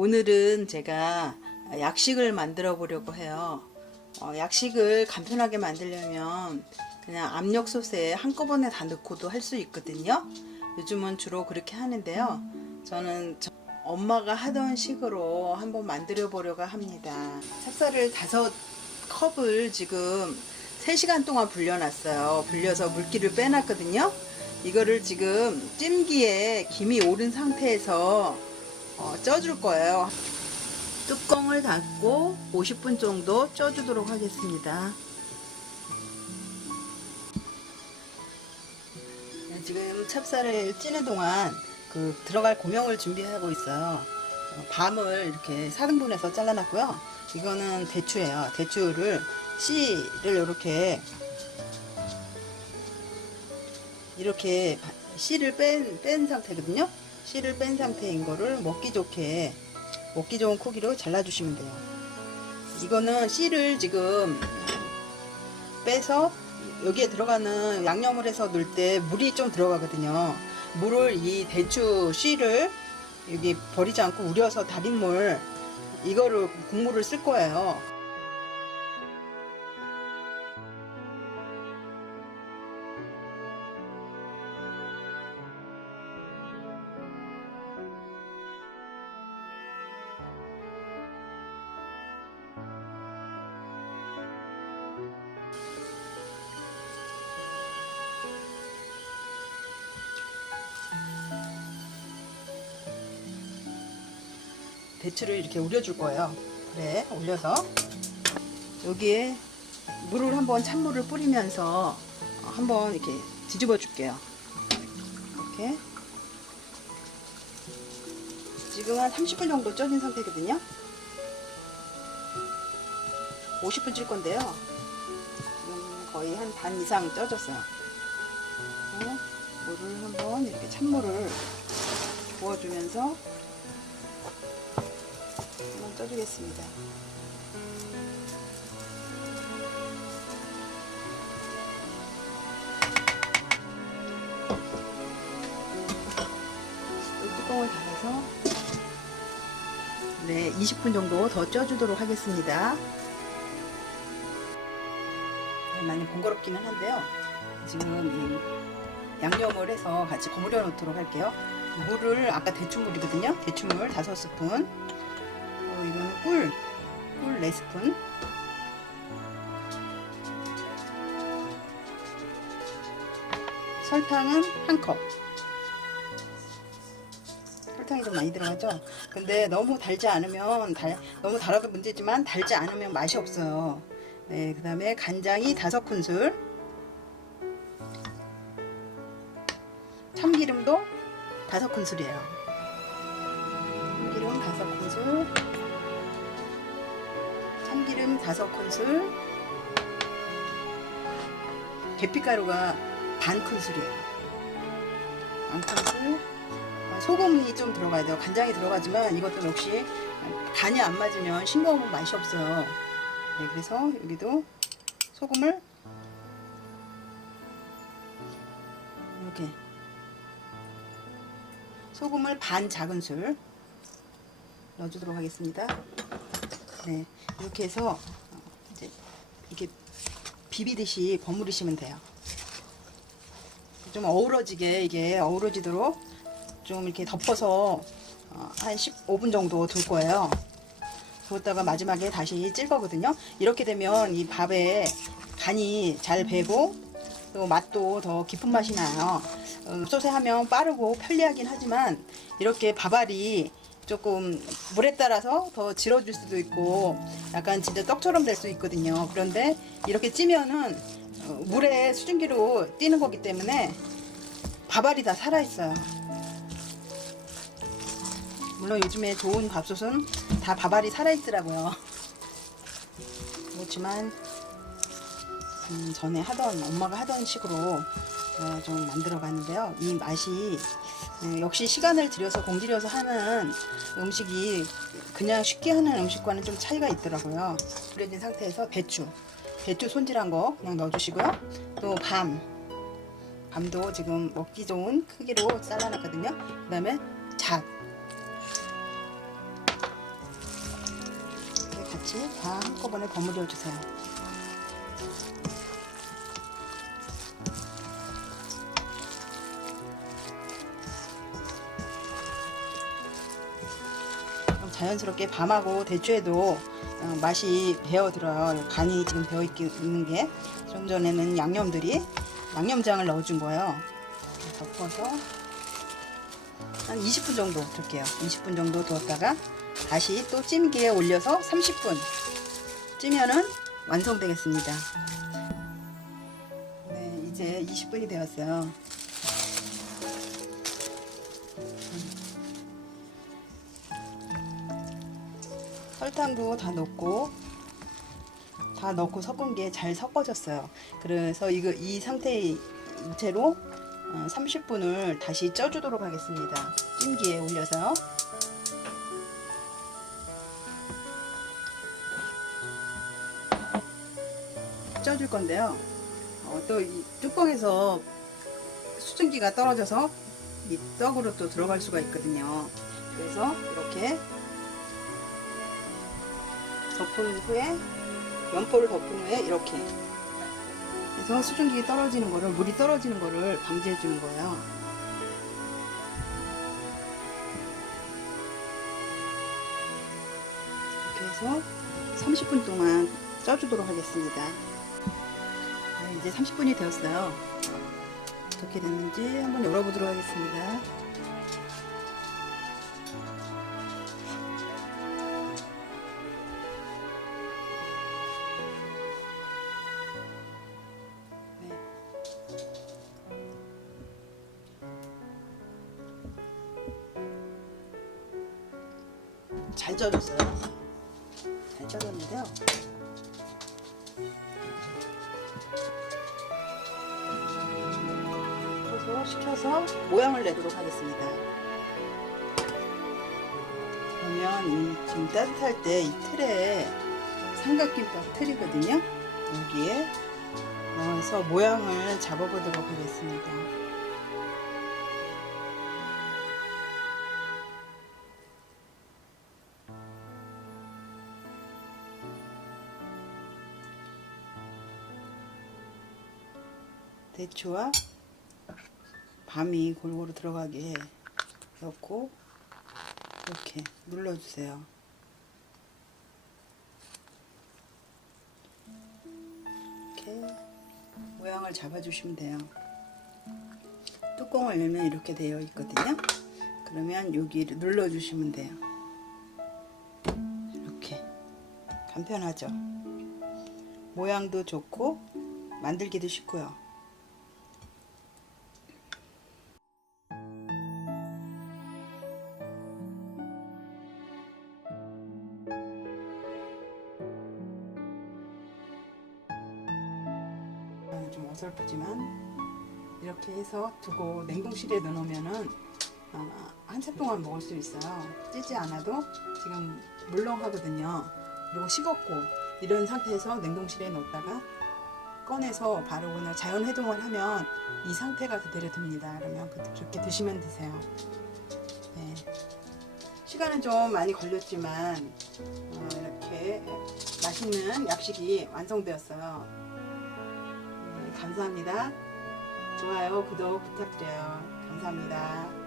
오늘은 제가 약식을 만들어 보려고 해요. 어, 약식을 간편하게 만들려면 그냥 압력솥에 한꺼번에 다 넣고도 할 수 있거든요. 요즘은 주로 그렇게 하는데요. 저는 저- 엄마가 하던 식으로 한번 만들어 보려고 합니다. 찹쌀을 다섯 컵을 지금 3시간 동안 불려놨어요. 불려서 물기를 빼놨거든요. 이거를 지금 찜기에 김이 오른 상태에서 어, 쪄줄 거예요. 뚜껑을 닫고 50분 정도 쪄주도록 하겠습니다. 네, 지금 찹쌀을 찌는 동안 그 들어갈 고명을 준비하고 있어요. 어, 밤을 이렇게 4등분해서 잘라놨고요. 이거는 대추예요. 대추를 씨를 이렇게 이렇게 씨를 뺀, 뺀 상태거든요. 씨를 뺀 상태인 거를 먹기 좋게 먹기 좋은 크기로 잘라주시면 돼요. 이거는 씨를 지금 빼서 여기에 들어가는 양념을 해서 넣을 때 물이 좀 들어가거든요. 물을 이 대추 씨를 여기 버리지 않고 우려서 달인물 이거를 국물을 쓸 거예요. 대추를 이렇게 우려줄 거예요. 그래, 올려서 여기에 물을 한번 찬물을 뿌리면서 한번 이렇게 뒤집어 줄게요. 이렇게 지금 한 30분 정도 쪄진 상태거든요. 50분 찔 건데요. 지금 거의 한 반 이상 쪄졌어요. 물을 한번 이렇게 찬물을 부어주면서 이 뚜껑을 닫아서 네, 20분 정도 더 쪄주도록 하겠습니다. 네, 많이 번거롭기는 한데요. 지금 이 양념을 해서 같이 버무려 놓도록 할게요. 물을 아까 대추물이거든요. 대추물 5스푼. 이거는 꿀, 꿀 4스푼. 설탕은 한 컵. 설탕이 좀 많이 들어가죠. 근데 너무 달지 않으면 달, 너무 달아도 문제지만 달지 않으면 맛이 없어요. 네, 그 다음에 간장이 다섯 큰술. 참기름도 다섯 큰술이에요. 참기름 다섯 큰술. 계피가루가 반 큰술이에요. 반 큰술. 소금이 좀 들어가야 돼요. 간장이 들어가지만 이것도 역시 간이 안 맞으면 싱거우면 맛이 없어요. 네, 그래서 여기도 소금을 이렇게 소금을 반 작은술 넣어주도록 하겠습니다. 네, 이렇게 해서 이제 이렇게 비비듯이 버무리시면 돼요. 좀 어우러지게 이게 어우러지도록 좀 이렇게 덮어서 어, 한 15분 정도 둘 거예요. 그러다가 마지막에 다시 찔 거거든요. 이렇게 되면 이 밥에 간이 잘 배고 또 맛도 더 깊은 맛이 나요. 어, 소세 하면 빠르고 편리하긴 하지만 이렇게 밥알이 조금 물에 따라서 더 질어질 수도 있고 약간 진짜 떡처럼 될 수 있거든요. 그런데 이렇게 찌면은 어, 물에 수증기로 뛰는 거기 때문에 밥알이 다 살아있어요. 물론 요즘에 좋은 밥솥은 다 밥알이 살아있더라고요. 그렇지만 음, 전에 하던 엄마가 하던 식으로 어, 좀 만들어 봤는데요. 이 맛이 음, 역시 시간을 들여서 공들여서 하는 음식이 그냥 쉽게 하는 음식과는 좀 차이가 있더라고요. 불려진 상태에서 배추, 배추 손질한 거 그냥 넣어주시고요. 또 밤, 밤도 지금 먹기 좋은 크기로 잘라놨거든요. 그 다음에 잣, 같이 다 한꺼번에 버무려 주세요. 자연스럽게 밤하고 대추에도 어, 맛이 배어 들어요. 간이 지금 배어 있기- 있는 게. 좀 전에는 양념들이 양념장을 넣어준 거예요. 덮어서 한 20분 정도 둘게요. 20분 정도 두었다가 다시 또 찜기에 올려서 30분 찌면은 완성되겠습니다. 네, 이제 20분이 되었어요. 설탕도 다 넣고 다 넣고 섞은 게 잘 섞어졌어요. 그래서 이거 이 상태의 채로 30분을 다시 쪄주도록 하겠습니다. 찜기에 올려서 쪄줄 건데요. 어, 또이 뚜껑에서 수증기가 떨어져서 이 떡으로 또 들어갈 수가 있거든요. 그래서 이렇게 덮은 후에 면포를 덮은 후에 이렇게 그래서 수증기 떨어지는 거를 물이 떨어지는 거를 방지해 주는 거예요. 이렇게 해서 30분 동안 쪄주도록 하겠습니다. 네, 이제 30분이 되었어요. 어떻게 됐는지 한번 열어보도록 하겠습니다. 잘 쪄졌어요. 잘 쪄졌는데요. 커서 식혀서 모양을 내도록 하겠습니다. 그러면 이 지금 따뜻할 때 이 틀에 삼각김밥 틀이거든요. 여기에 넣어서 모양을 잡아보도록 하겠습니다. 대추와 밤이 골고루 들어가게 넣고 이렇게 눌러주세요. 이렇게 모양을 잡아주시면 돼요. 뚜껑을 열면 이렇게 되어 있거든요. 그러면 여기를 눌러주시면 돼요. 이렇게 간편하죠. 모양도 좋고 만들기도 쉽고요. 어설프지만 이렇게 해서 두고 냉동실에 넣어놓으면은 어, 한새 동안 먹을 수 있어요. 찌지 않아도 지금 물렁하거든요. 그리고 식었고 이런 상태에서 냉동실에 넣었다가 꺼내서 바로 그냥 자연 해동을 하면 이 상태가 그대로 됩니다. 그러면 그- 그렇게 드시면 되세요. 네. 시간은 좀 많이 걸렸지만 어, 이렇게 맛있는 약식이 완성되었어요. 네, 감사합니다. 좋아요, 구독 부탁드려요. 감사합니다.